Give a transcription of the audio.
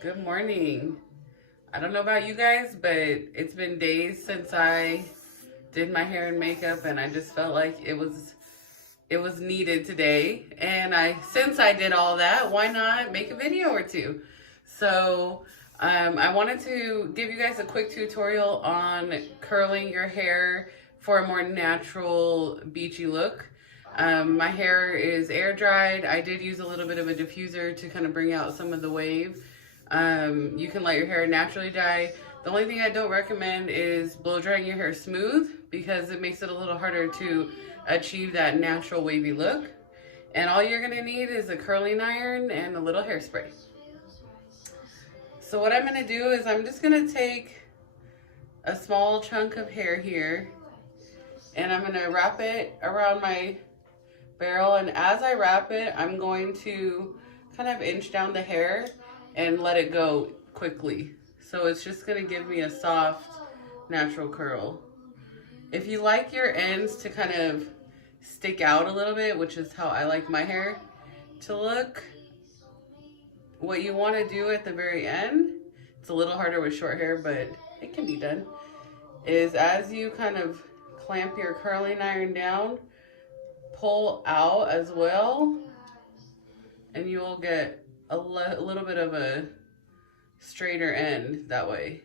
Good morning. I don't know about you guys, but it's been days since I did my hair and makeup, and I just felt like it was needed today. And since I did all that, why not make a video or two? So I wanted to give you guys a quick tutorial on curling your hair for a more natural beachy look. My hair is air dried. I did use a little bit of a diffuser to kind of bring out some of the wave. You can let your hair naturally dry. The only thing I don't recommend is blow drying your hair smooth because it makes it a little harder to achieve that natural wavy look. And all you're gonna need is a curling iron and a little hairspray. So what I'm gonna do is I'm just gonna take a small chunk of hair here and I'm gonna wrap it around my barrel, and as I wrap it, I'm going to kind of inch down the hair and let it go quickly. So it's just gonna give me a soft, natural curl. If you like your ends to kind of stick out a little bit, which is how I like my hair to look, what you wanna do at the very end, it's a little harder with short hair, but it can be done, is as you kind of clamp your curling iron down, pull out as well, and you will get a little bit of a straighter end that way.